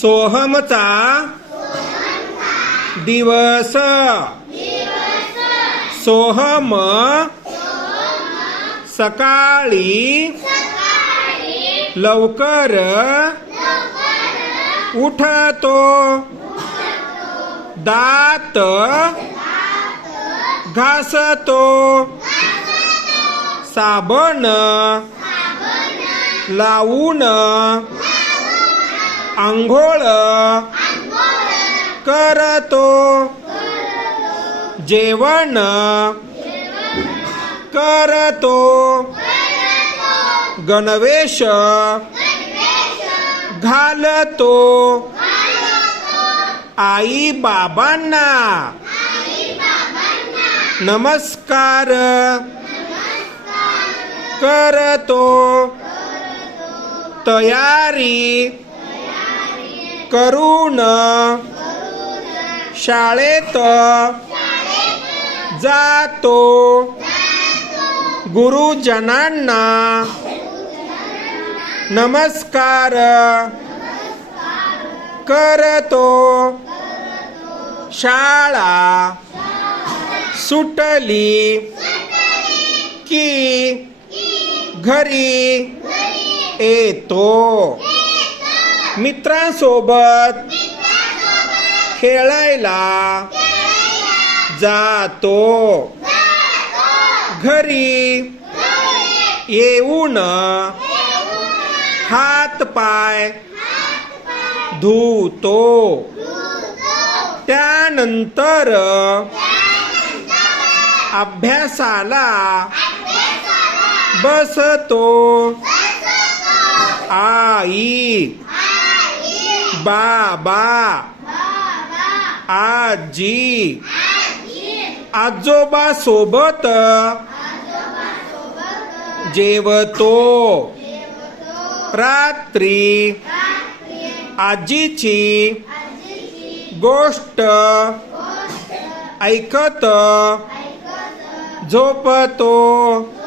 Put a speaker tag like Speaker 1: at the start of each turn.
Speaker 1: सोहमचा दिवस. सोहम सकाळी लवकर उठतो. दात घासतो. साबण लावून आंघोळ करतो. जेवण करतो. गणवेश घालतो. आई बाबांना नमस्कार करतो. तयारी करून शाळेत जातो. गुरुजनांना नमस्कार करतो. शाळा सुटली की घरी येतो. मित्रांसोबत खेळायला जातो. घरी येऊन हात पाय धुतो. त्यानंतर अभ्यासाला बसतो. आई बाबा आजी आजोबा सोबत. जेवतो. रात्री. आजीची गोष्ट. ऐकत. झोपतो.